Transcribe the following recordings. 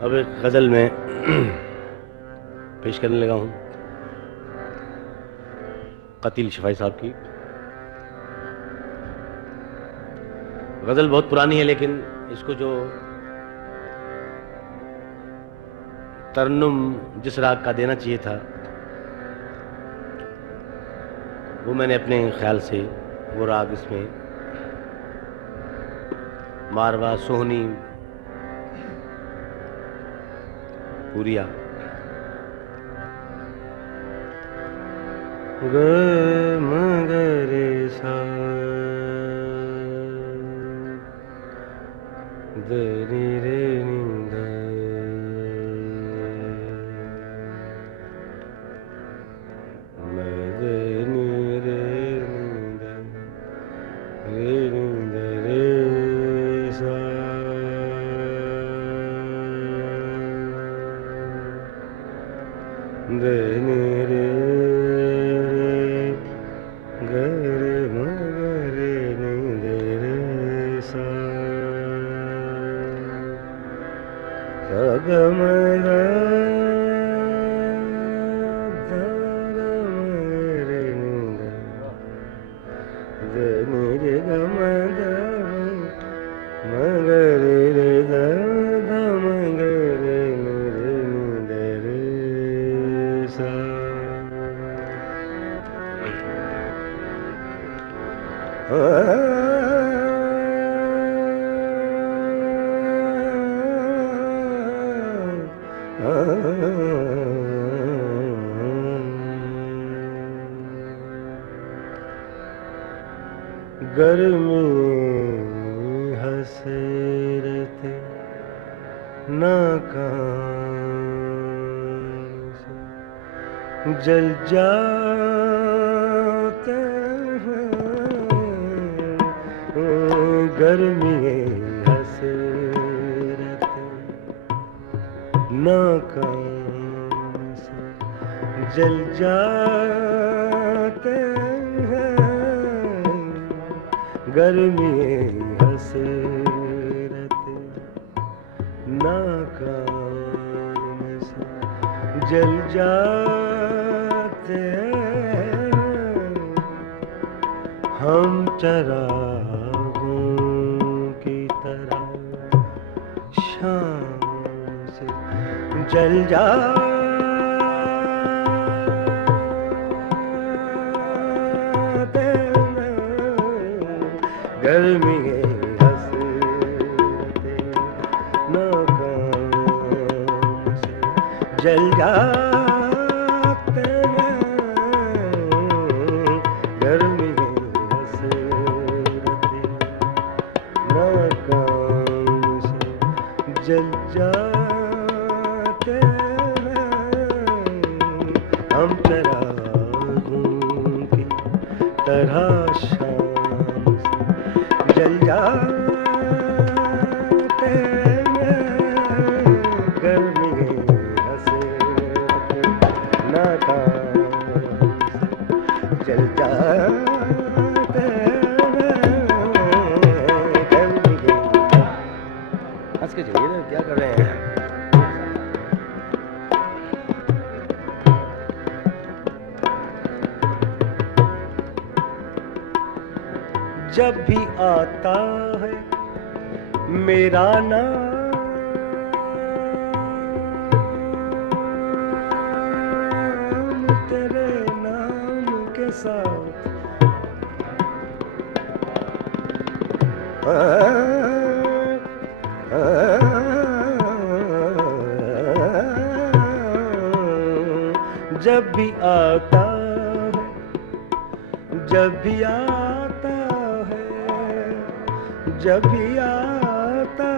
अब एक गज़ल में पेश करने लगा हूँ कतील शिफाई साहब की। गज़ल बहुत पुरानी है लेकिन इसको जो तरन्नुम जिस राग का देना चाहिए था वो मैंने अपने ख्याल से वो राग इसमें मारवा सोहनी पूरिया ग मगरे सा दरी रे निंद मदनी रे निंद रे निंद रे सा दनी रे गरे मगरे निंद रे सा सगमग धरमरे निंद धनि रे गमग मगरे रे धमगरे निरे निंद रे सा। गर्मी हसरत नाकाम से जल जाते हैं। गर्मी हसरत नाकाम से जल जाते हैं। गर्मी हसरत नाकाम से जल जाते हैं। हम चरागों की तरह शाम से जल जाते हैं। गर्मी हसरत नाकाम से जल जाते हैं। गर्मी हसरत नाकाम से जल जाते हैं। हम चरागों की तरह शाम से जल जाते हैं। गर्मी हसरत नाकाम से जल जाते हैं। गर्मी हंस के चलिए ना, क्या कर रहे हैं? जब भी आता है मेरा नाम तेरे नाम के साथ जब भी आता है, जब भी आता है, जब भी आता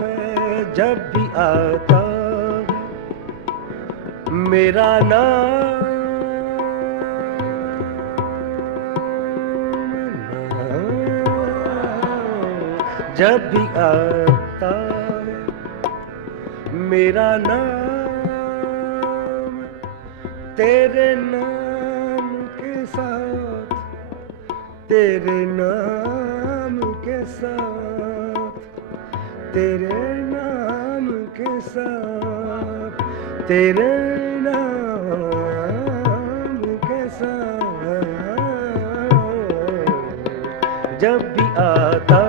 है, जब भी आता है मेरा नाम, जब भी आता है मेरा नाम तेरे नाम के साथ, तेरे नाम के साथ तेरे नाम के साथ, तेरे नाम के साथ जब भी आता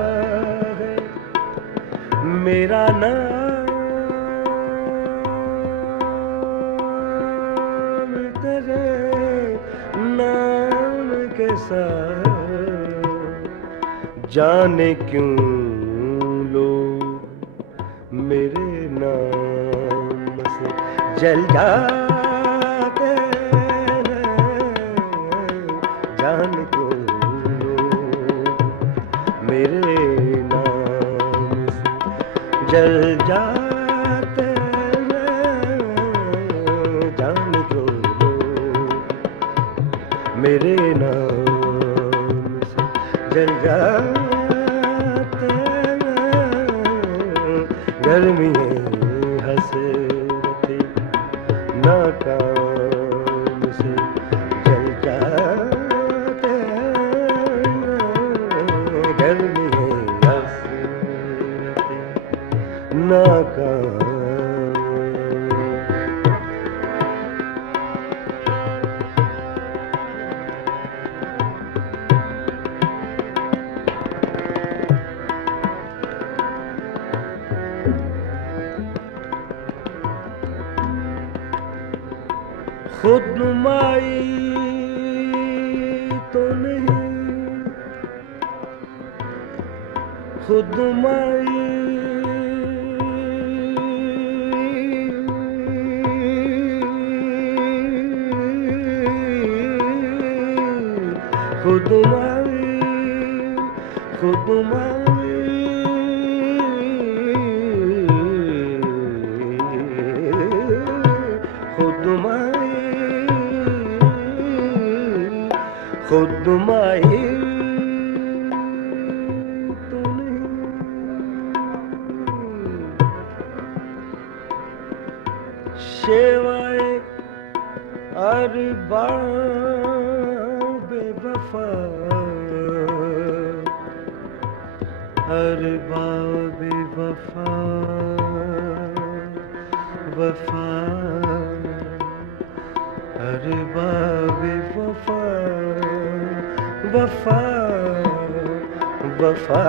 है मेरा नाम, तेरे नाम के साथ जाने क्यों लोग मेरे नाम से जल जाते हैं, जाने क्यों लोग मेरे नाम से जल जाते हैं, जाने क्यों लोग मेरे नाम से जल जाते हैं, गर्मी हसरते नाकाम से जल जाते हैं, गर्मी हसरते नाकाम। खुद नुमाई तो नहीं, खुद नुमाई खुद नुमाई, खुद नुमाई खुद नुमाई खुद नुमाई तो नहीं, शेवाए अरबाब वफा, अरबाब वफा वफा, अरबाब वफा वफा वफा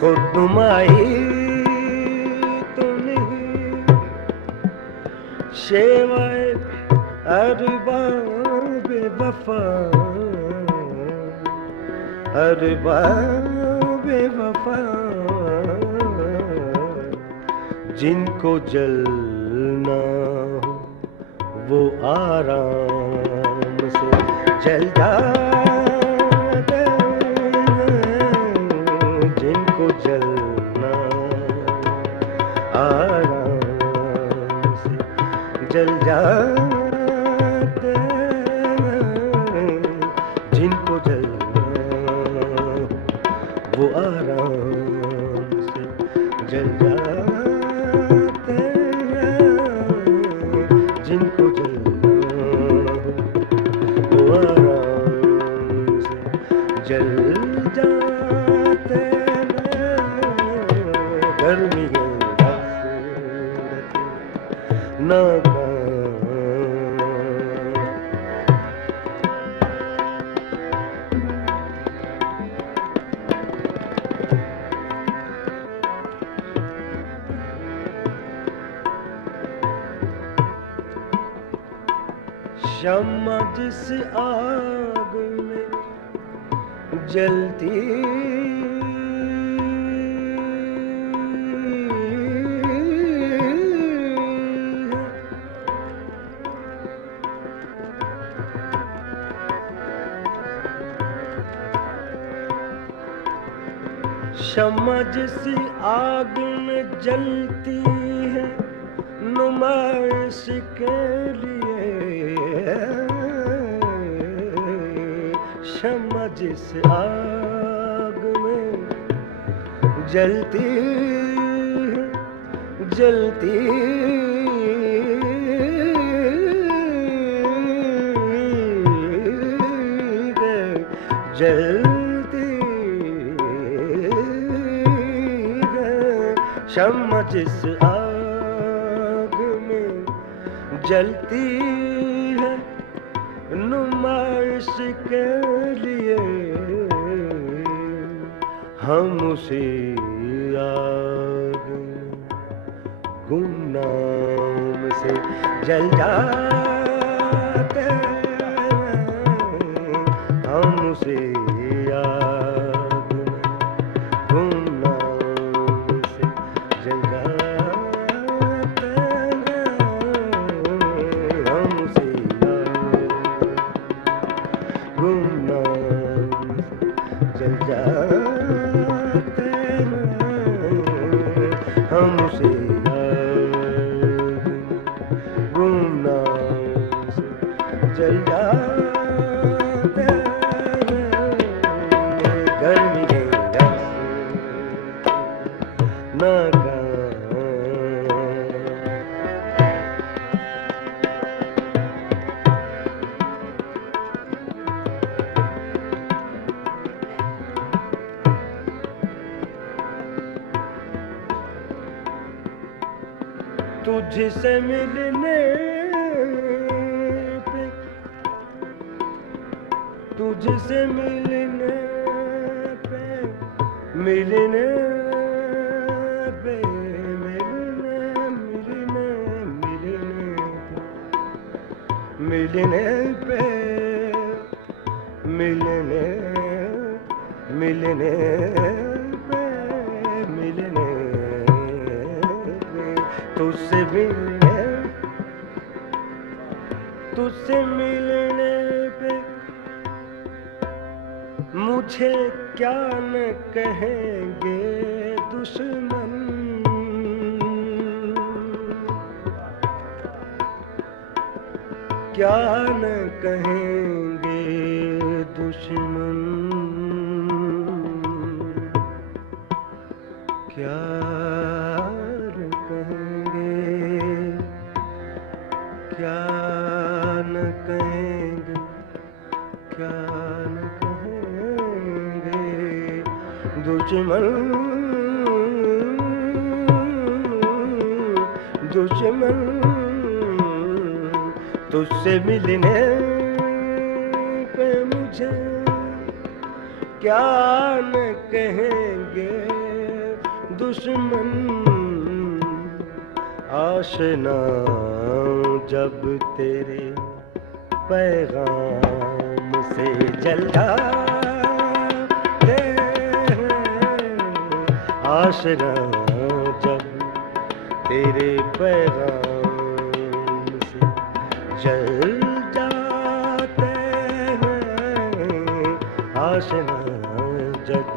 खुद नुमाई तो नहीं, शेवाए अरबाब वफा, अरबाब वफा जिनको जलना हो वो आराम से जल जाते हैं, जिनको जलना आराम से जल जाते हैं, जिनको जलना वो आराम से जल जाते हैं, जिनको जलना वो आराम से जल जाते हैं, गर्मी नाकाम। शम्मा जिस आग में जलती शम्मा जिस आग में जलती है नुमाइश के लिए, शम्मा जिस आग में जलती है, जलती है, जल शम्मा जिस आग में जलती है नुमाइश के लिए, हम उसी आग में गुमनाम से जल जाते हैं, हम उसी आग में गुमनाम से जल जाते हैं, हम उसी आग गुमनाम से जल जाते हैं, हम उसी जल जाते हैं, गर्मी के रस न तुझसे मिलने पे, तुझसे मिलने पे, मिलने पे, मिलने मिलने मिलने पे, मिलने मिलने पे, मिलने तुझसे मिलने, तुझसे मिलने पे मुझे क्या न कहेंगे दुश्मन, क्या न कहेंगे दुश्मन, क्या न कहेंगे, क्या न कहेंगे, क्या न कहेंगे दुश्मन, दुश्मन तुझसे मिलने पे मुझे क्या न कहेंगे दुश्मन, आशना जब तेरे पैगाम से जल जाते हैं, आशना जब तेरे पैगाम से जल जाते हैं, आशना जब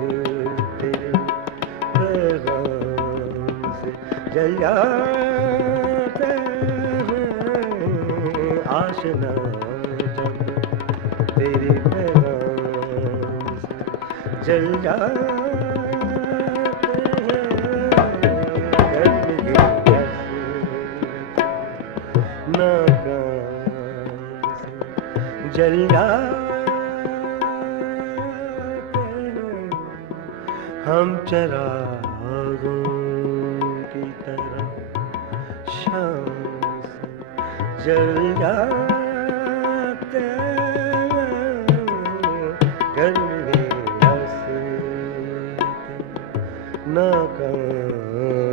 तेरे पैगाम से जल जाते हैं, आशना जब तेरे पैगाम से जल जाते हैं, गर्मी की रस नाकाम से जल जाते हैं, हम चरागों की तरह शाम से जल जाते हैं, गर्मी रस नाकाम